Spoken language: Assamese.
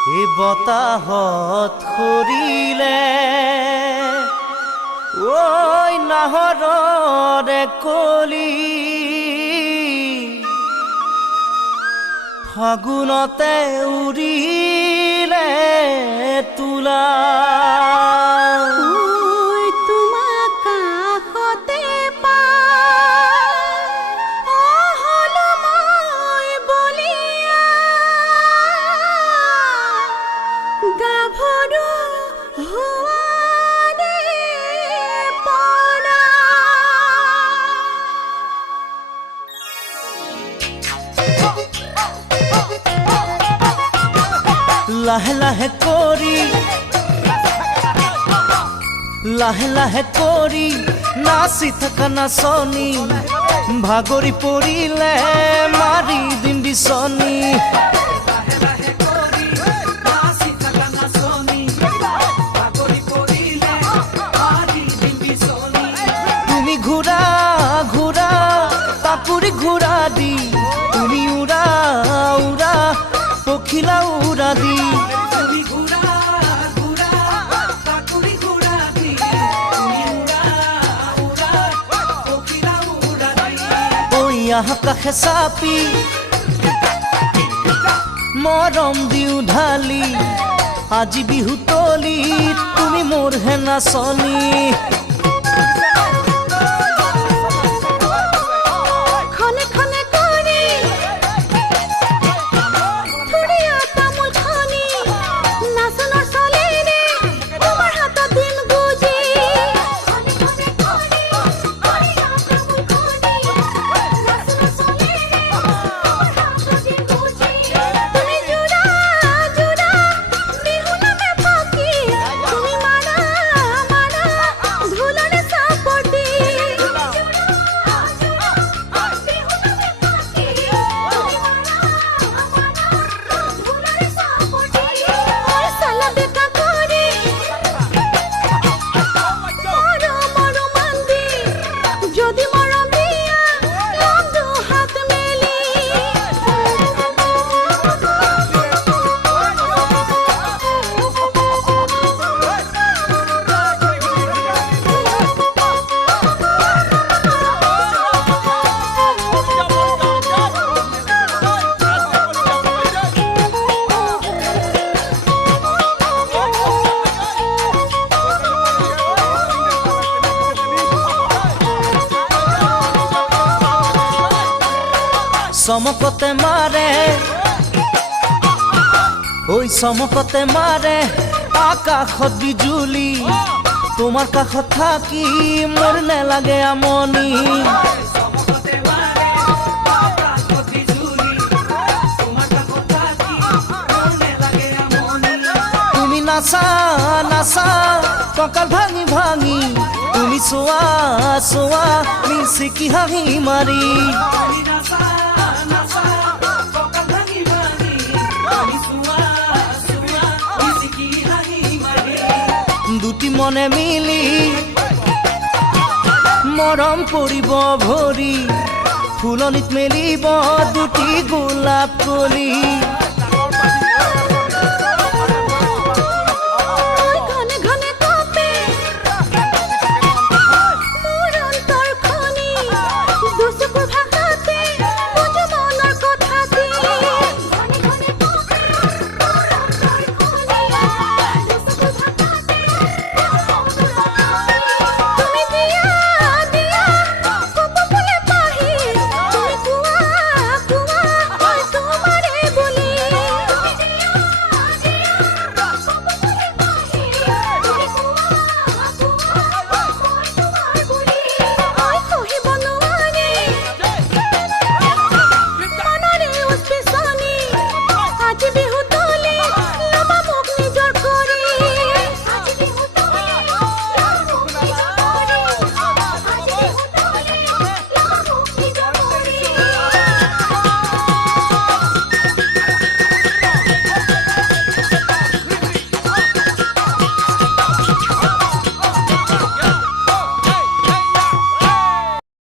এই বতাহত সৰিলে ঐ নাহৰৰে কলি ফাগুনতে উৰিলে তুলা লাহে লাহে কৰি নাচি থকা নাচনি ভাগৰি পৰিলে মাৰি দিম বিচনী তুমি ঘূৰা ঘূৰা তাপুৰি ঘূৰা দি তুমি উৰা উৰা পখিলা উৰা দি কাষে চাপি মৰম দিও ঢালি আজি বিহু তলি তুমি মোৰ হে নাচনি চমকতে মাৰে ঐ চমকতে মাৰে আকাশত বিজুলি তোমাৰ কাষত থাকি মোৰ নেলাগে আমনি তুমি নাচা নাচা কঁকাল ভাঙি ভাঙি তুমি চোৱা চোৱা মিচিকি হাঁহি মাৰি দুটি মনে মিলি মৰম পৰিব ভৰি ফুলনিত মেলিব দুটি গোলাপ কলি